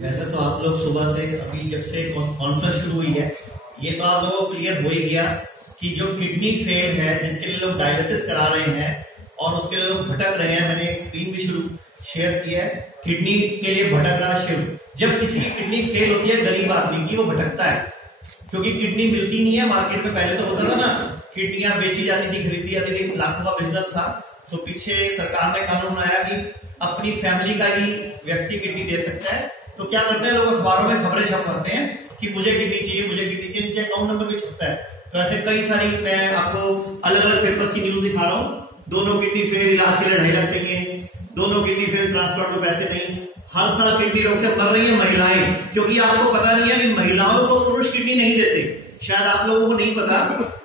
वैसे तो आप लोग सुबह से अभी जब से कॉन्फ्रेंस शुरू हुई है, ये तो आप लोगों को क्लियर हो ही गया कि जो किडनी फेल है, जिसके लिए लोग डायलिसिस करा रहे हैं और उसके लिए लोग भटक रहे हैं। मैंने एक स्क्रीन भी शुरू शेयर किया है, किडनी के लिए भटक रहा शिव। जब किसी की किडनी फेल होती है गरीब आदमी की, वो भटकता है क्योंकि किडनी मिलती नहीं है मार्केट में। पहले तो होता था ना, किडनियां बेची जाती थी, खरीदी जाती थी, लाखों का बिजनेस था। तो पीछे सरकार ने कानून बनाया कि अपनी फैमिली का ही व्यक्ति किडनी दे सकता है। तो क्या करते हैं लोग, अखबारों में खबरें छपवाते हैं कि मुझे किडनी चाहिए, मुझे किडनी चाहिए, नीचे अकाउंट नंबर भी छपता है। तो ऐसे कई सारी, मैं आपको अलग अलग पेपर्स की न्यूज दिखा रहा हूँ। दोनों किडनी फेल, इलाज के लिए 2.5 लाख चाहिए, दोनों किडनी फेल, ट्रांसप्लांट को पैसे नहीं। हर साल किडनी रोग से मर रही है महिलाएं, क्योंकि आपको पता नहीं है कि महिलाओं को पुरुष किडनी नहीं देते। शायद आप लोगों को नहीं पता,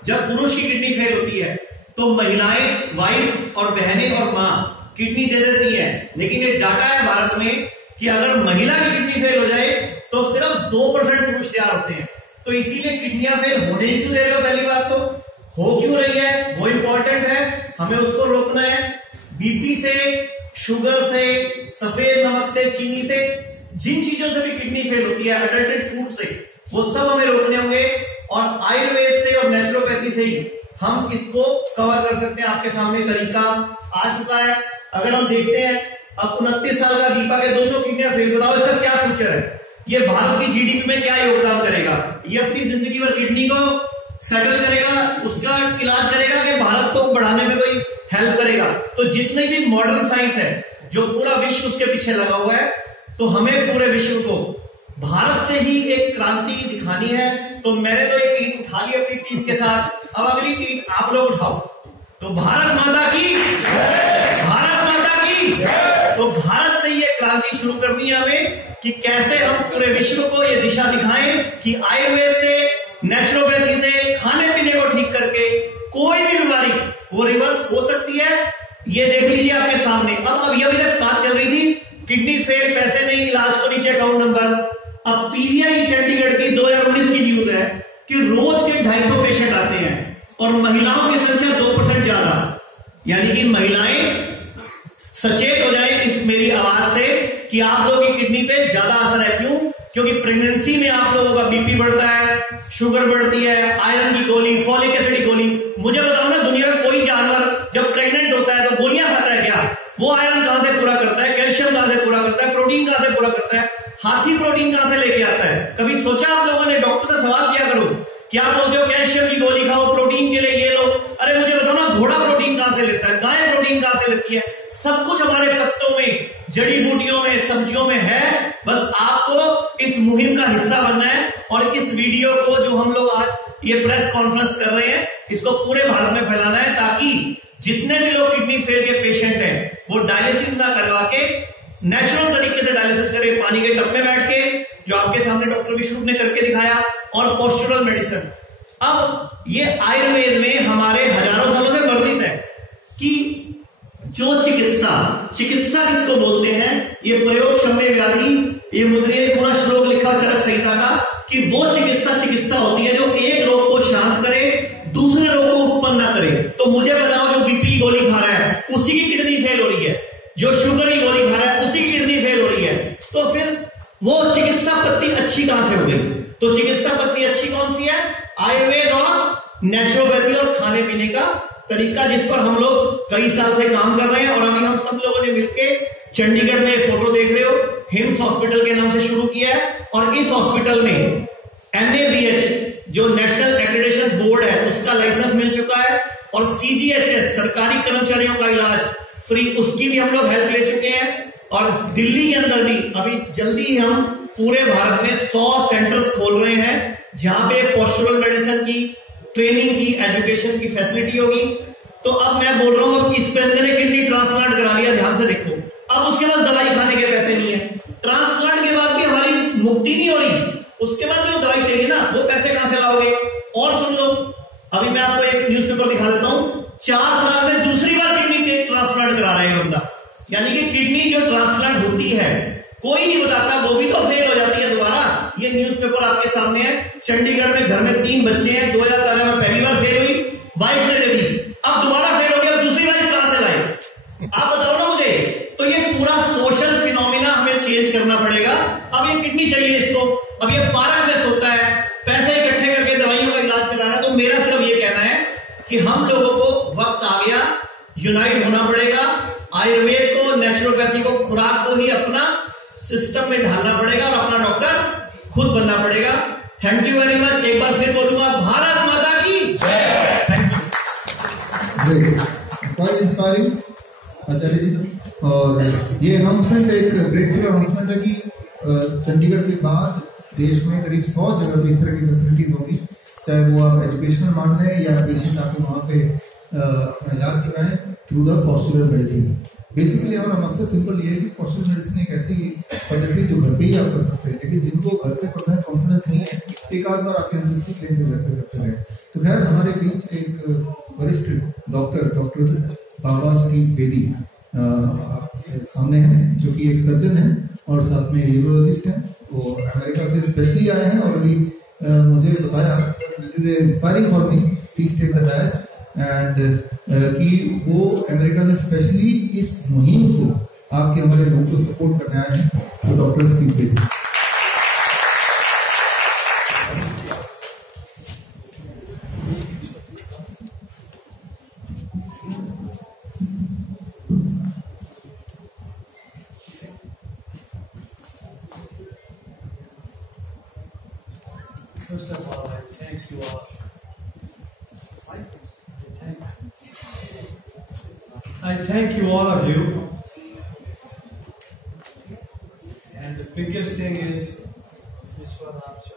जब पुरुष की किडनी फेल होती है तो महिलाएं, वाइफ और बहनें और मां किडनी दे देती है। लेकिन ये डाटा है भारत में कि अगर महिला की किडनी फेल हो जाए तो सिर्फ 2% पुरुष तैयार होते हैं। तो इसीलिए किडनियां फेल होने ही क्यों दे रहे हो, पहली बात तो हो क्यों रही है वो इंपॉर्टेंट है, हमें उसको रोकना है। बीपी से, शुगर से, सफेद नमक से, चीनी से, जिन चीजों से भी किडनी फेल होती है, अडल्ट्रेटेड फूड से, वो सब हमें रोकने होंगे। और आयुर्वेद से और नेचुरोपैथी से ही हम इसको कवर कर सकते हैं। आपके सामने तरीका आ चुका है। अगर हम देखते हैं, अब 29 साल का दीपा के दोनों किडनियां फेल, बताओ इसका क्या फ्यूचर है? ये भारत की जीडीपी में क्या योगदान करेगा? ये अपनी जिंदगी भर किडनी को सेटल करेगा, उसका इलाज करेगा कि भारत को बढ़ाने में कोई हेल्प करेगा? तो जितने भी मॉडर्न साइंस है, जो पूरा विश्व उसके पीछे लगा हुआ है, तो हमें पूरे विश्व को भारत से ही एक क्रांति दिखानी है। तो मैंने तो एक ईंट उठा ली अपनी टीम के साथ, अब अगली ईंट आप लोग उठाओ। तो भारत माता की, भारत माता की। तो भारत से ये क्रांति शुरू करनी है हमें कि कैसे हम पूरे विश्व को ये दिशा दिखाएं कि आयुर्वेद से, नेचुरोपैथी से, खाने पीने को ठीक करके कोई भी बीमारी वो रिवर्स हो सकती है। ये देख लीजिए आपके सामने। अब अभी तक बात चल रही थी किडनी फेल, पैसे नहीं, इलाज को नीचे अकाउंट नंबर। अब पीजीआई चंडीगढ़ की 2019 की न्यूज है कि रोज के 250 पेशेंट आते हैं और महिलाओं की संख्या 2% ज्यादा। यानी कि महिलाएं सचेत हो जाए इस मेरी आवाज से कि आप लोगों की किडनी पे ज्यादा असर है। क्यों? क्योंकि प्रेगनेंसी में आप लोगों का बीपी बढ़ता है, शुगर बढ़ती है, आयरन की गोली, फॉलिक एसिड की गोली। मुझे बताओ ना, दुनिया का कोई जानवर जब प्रेग्नेंट होता है तो गोलियां खाता है क्या? वो आयरन कहां से पूरा करता है, कैल्शियम कहां से पूरा करता है, प्रोटीन कहां से पूरा करता है, हाथी प्रोटीन कहां से लेके आता है? कभी सोचा आप लोगों ने? डॉक्टर से सवाल किया करो, क्या बोलते हो कैल्शियम की गोली खाओ, प्रोटीन के लिए ये लो। अरे मुझे बताओ ना, घोड़ा प्रोटीन कहां से लेता है, गाय प्रोटीन कहां से लेती है? सब कुछ हमारे पत्तों में, जड़ी बूटियों में, सब्जियों में है। बस आपको इस मुहिम का हिस्सा बनना है। और इस वीडियो को जो हम लोग आज ये प्रेस कॉन्फ्रेंस कर रहे हैं, इसको पूरे भारत में फैलाना है, ताकि जितने भी लोग किडनी फेल के पेशेंट हैं वो डायलिसिस ना करवा के नेचुरल तरीके से डायलिसिस करें, पानी के टब में बैठ के, जो आपके सामने डॉक्टर विष्णु ने करके दिखाया, और पोस्चुरल मेडिसिन। अब ये आयुर्वेद में हमारे हजारों सालों से वर्णित है कि जो चिकित्सा किसको बोलते हैं? ये प्रयोग क्षम्य व्याधि, ये मुद्रिय पूरा श्लोक लिखा चरक संहिता का, कि वो चिकित्सा होती है जो एक रोग को शांत करे, दूसरे रोग को उत्पन्न ना करे। तो मुझे बताओ, जो बीपी की गोली खा रहा है उसी की किडनी फेल हो रही है, जो शुगर की गोली खा रहा है उसी की किडनी फेल हो रही है। तो फिर वो चिकित्सा पत्ती अच्छी कहां से हो गई? तो चिकित्सा पत्ती अच्छी कौन सी है? आयुर्वेद और नेचुरोपैथी और खाने पीने का तरीका, जिस पर हम लोग कई साल से काम कर रहे हैं। और अभी हम सब लोगों ने मिलकर चंडीगढ़ में फोटो देख रहे हो, हिम्स हॉस्पिटल के नाम से शुरू किया है। और इस हॉस्पिटल में NABH जो नेशनल एक्रेडिटेशन बोर्ड है उसका लाइसेंस मिल चुका है, और CGHS सरकारी कर्मचारियों का इलाज फ्री, उसकी भी हम लोग हेल्प ले चुके हैं। और दिल्ली के अंदर भी अभी जल्दी ही हम पूरे भारत में 100 सेंटर्स खोल रहे हैं, जहां पे पोस्चुरल मेडिसिन की ट्रेनिंग की, एजुकेशन की फैसिलिटी होगी। तो अब मैं बोल रहा हूं, अब इस बंदे ने किडनी ट्रांसप्लांट करा लिया, ध्यान से देखो, अब उसके पास दवाई खाने के पैसे नहीं है। ट्रांसप्लांट के बाद भी हमारी मुक्ति नहीं हो रही, उसके बाद जो दवाई चाहिए ना, वो पैसे कहां से लाओगे? और सुन लो, अभी मैं आपको एक न्यूज़पेपर दिखा देता हूं, 4 साल में दूसरी बार किडनी ट्रांसप्लांट करा रहे हैं बंदा। यानी कि किडनी जो ट्रांसप्लांट होती है कोई नहीं बताता, वो भी तो फेल हो जाती है दोबारा। ये न्यूज़पेपर आपके सामने है। चंडीगढ़ में घर में 3 बच्चे हैं, 2013 में पहली बार फेल हुई, वाइफ ने दे दी, अब दोबारा फेल हो गया, अब दूसरी वाइफ कहां से लाए? आप बताओ ना मुझे। तो ये पूरा सोशल फिनोमिना हमें चेंज करना पड़ेगा। अब ये ये किडनी चाहिए इसको, अब ये पाराग्रेस होता है, पैसे इकट्ठे करके दवाइयों का इलाज कराना। तो मेरा सिर्फ ये कहना है कि हम लोगों को वक्त आ गया, यूनाइट होना पड़ेगा, आयुर्वेद को, नेचुरोपैथी को, खुराक को ही अपना सिस्टम में ढालना पड़ेगा और अपना डॉक्टर खुद बनना पड़ेगा। Thank you very much. एक बार फिर बोलूंगा, भारत माता की जय। Thank you. क्वाइट इंस्पायरिंग आचार्य जी। और ये अनाउंसमेंट एक ब्रेक थ्रू अनाउंसमेंट है कि चंडीगढ़ के बाद देश में करीब 100 जगह पे इस तरह की फैसिलिटीज होगी, चाहे वो आप एजुकेशनल मान रहे हैं या पेशेंट आके वहाँ पे अपना इलाज करवाएं through the postural medicine. Basically हमारा मकसद सिंपल ये है कि पॉस्चरल मेडिसिन एक ऐसी पद्धति जो घर पे ही आप कर सकते हैं, लेकिन जिनको घर पे करना है कॉन्फिडेंस नहीं है, एक आध बार आके हमसे सीख लेंगे घर पे करते रहे। तो खैर हमारे बीच एक वरिष्ठ डॉक्टर बाबा स्टीव बेदी आपके सामने हैं, जो कि एक सर्जन है और साथ में यूरोलॉजिस्ट हैं। वो अमेरिका से स्पेशली आए हैं और अभी मुझे बताया inspiring for me, please take the dais and कि वो अमेरिका से स्पेशली इस मुहिम को आपके हमारे लोगों को सपोर्ट करने आए हैं। तो doctor Steve Bedi. First of all, I thank you all. I thank you all of you. And the biggest thing is Vishwanath.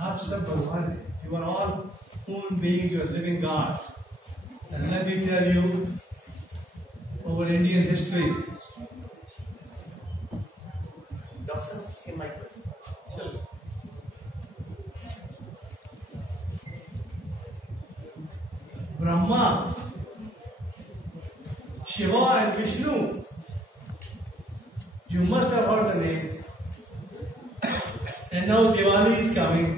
आप सब भगवान हैं. You are all human beings, you are living gods. And let me tell you, over Indian history, Brahma, Shiva and Vishnu, you must have heard the name. And now Diwali is coming.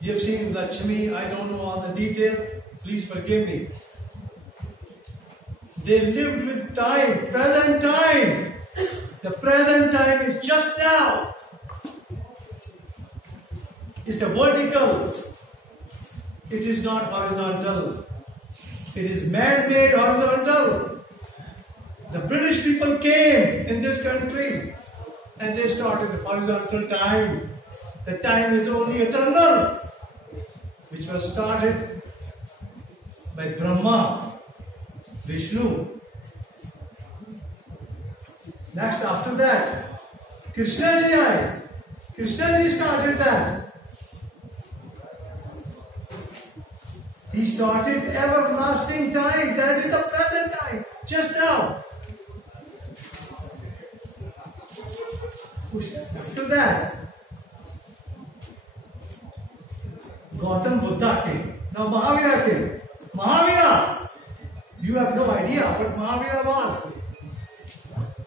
You've seen Lakshmi, I don't know all the details, please forgive me. They lived with time, present time. The present time is just now. It's a vertical. It is not horizontal. It is man-made horizontal. The British people came in this country and they started horizontal time. The time is only eternal, which was started by Brahma, Vishnu. Next, after that, Krishna Ji started that. He started everlasting time, that is the present time, just now. After that, Gautam Buddha came. Now Mahavira came. Mahavira! You have no idea what Mahavira was.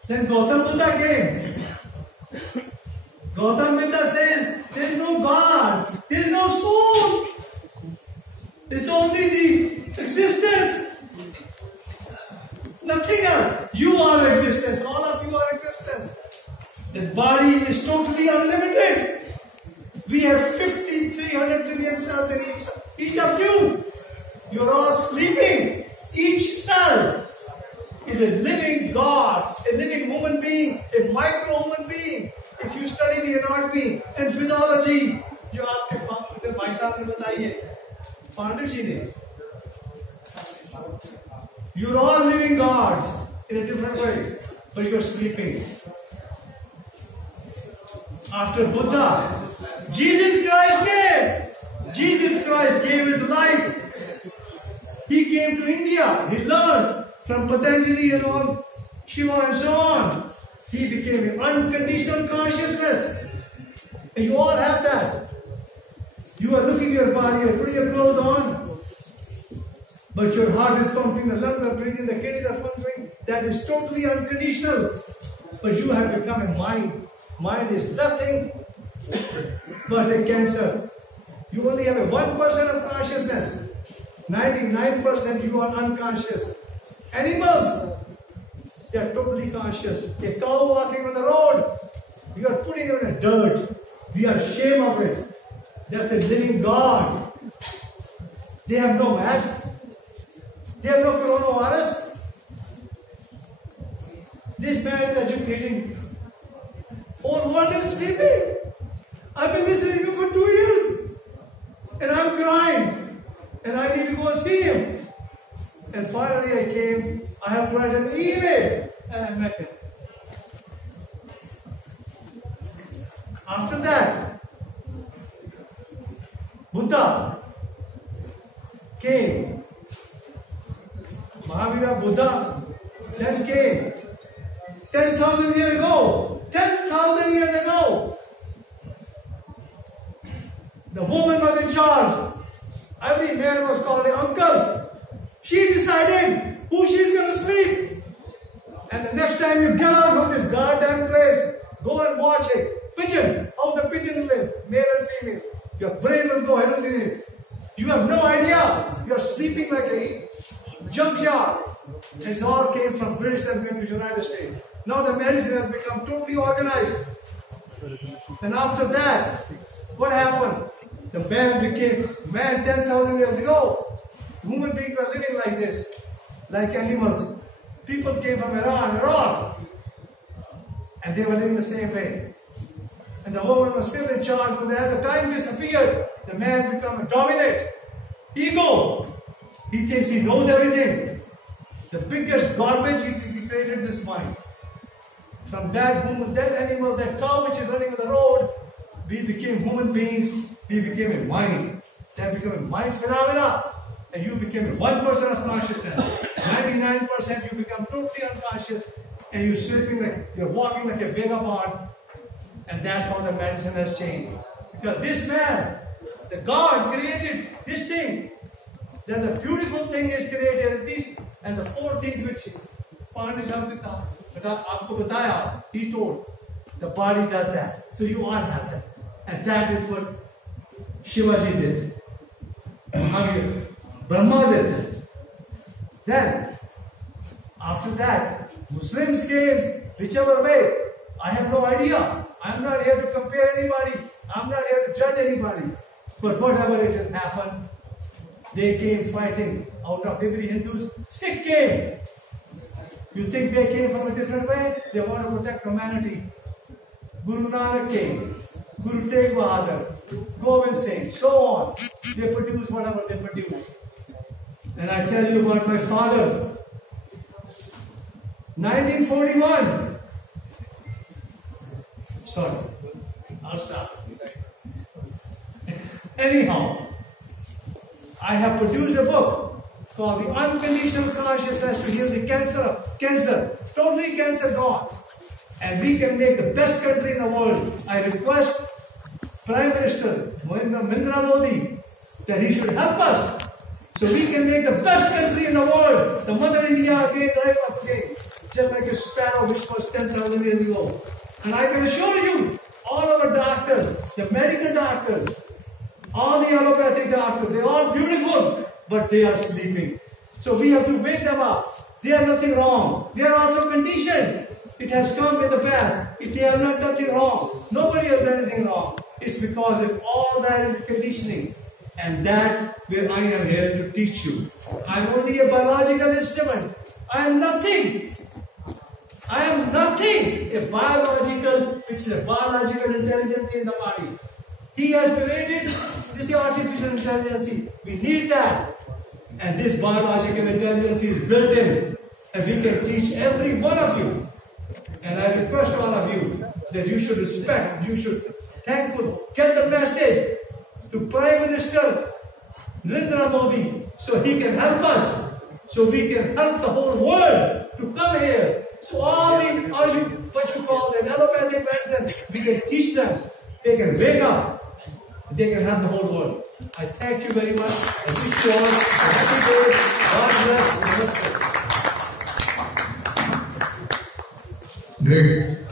Then Gautam Buddha came. Gautam Buddha says, there is no God, there is no soul. It's only the existence. Nothing else. You are existence. All of you are existence. The body is totally unlimited. We have 5,300 trillion cells in each of you. You're all sleeping. Each cell is a living God, a living human being, a micro human being. If you study the anatomy and physiology, जो आपके भाई साहब ने बताई है, पांडव जी ने, you're all living gods in a different way, but you're sleeping. After Buddha, Jesus Christ came. Jesus Christ gave his life. He came to India. He learned from Patanjali and all, Shiva and so on. He became an unconditional consciousness. And you all have that. You are looking at your body, you're putting your clothes on, but your heart is pumping, the lungs are breathing, the kidneys are functioning. That is totally unconditional. But you have become a mind. Mind is nothing but a cancer. You only have a 1% of consciousness. 99% you are unconscious. Animals, They are totally conscious. A cow walking on the road, you are putting it in the dirt. We are ashamed of it. That's a living God. They have no mask. They have no coronavirus. This man is educating. Whole world is sleeping. I've been listening to him for 2 years. And I'm crying. And I need to go see him. And finally I came. I have to write an email. And I met him. After that, Buddha came. Mahavira Buddha then came. 10,000 years ago. 10,000 years ago. The woman was in charge. Every man was called an uncle. She decided who she's going to sleep. And the next time you get out of this goddamn place, go and watch a pigeon. How the pigeon live, male and female. Your brain will go hallucinate. You have no idea. You are sleeping like a junkyard. This all came from British and went to United States. Now the medicine has become totally organized. And after that, what happened? The man became man 10,000 years ago. Human beings were living like this, like animals. People came from Iran, Iraq, and they were living the same way. And the woman was still in charge, but as the time disappeared, the man became a dominant. Ego. He thinks he knows everything. The biggest garbage he created in his mind. From that human, that animal, that cow which is running on the road, we became human beings. We became a mind. That became a mind phenomena. And you became 1% of consciousness. 99% you become totally unconscious. And you're sleeping like, you're walking like a vagabond. And that's how the medicine has changed. Because this man, the God created this thing. Then the beautiful thing is created, and the 4 things which he told, the body does that. So you all have that. And that is what Shivaji did. Brahma did that. Then, after that, Muslims came whichever way. I have no idea. I'm not here to compare anybody. I'm not here to judge anybody. But whatever it has happened, they came fighting out of every Hindu's. Sikh came. You think they came from a different way? They want to protect humanity. Guru Nanak came. Guru Tegh Bahadur, Gobind Singh, so on. They produce whatever they produce. And I tell you about my father. 1941. Sorry, I'll stop. Anyhow, I have produced a book called The Unconditional Consciousness to Heal the Cancer. Totally cancer gone. And we can make the best country in the world. I request Prime Minister Narendra Modi that he should help us so we can make the best country in the world. The Mother India again, right up again. Just like a sparrow which was 10,000 years ago. And I can assure you, all our doctors, the medical doctors, all the allopathic doctors, they are all beautiful, but they are sleeping. So we have to wake them up. They are nothing wrong. They are also conditioned. It has come in the past. They have not nothing wrong. Nobody has done anything wrong. It's because of all that is conditioning. And that's where I am here to teach you. I am only a biological instrument. I am nothing. I am nothing. A biological, which is a biological intelligence in the body. He has created this artificial intelligence. We need that. And this biological intelligence is built in. And we can teach every one of you. And I request all of you that you should respect, you should thankful, get the message to Prime Minister Narendra Modi so he can help us, so we can help the whole world to come here. So all the, what you call the allopathic medicine, we can teach them. They can wake up. They can help the whole world. I thank you very much. I wish you all a happy day. God bless. Great.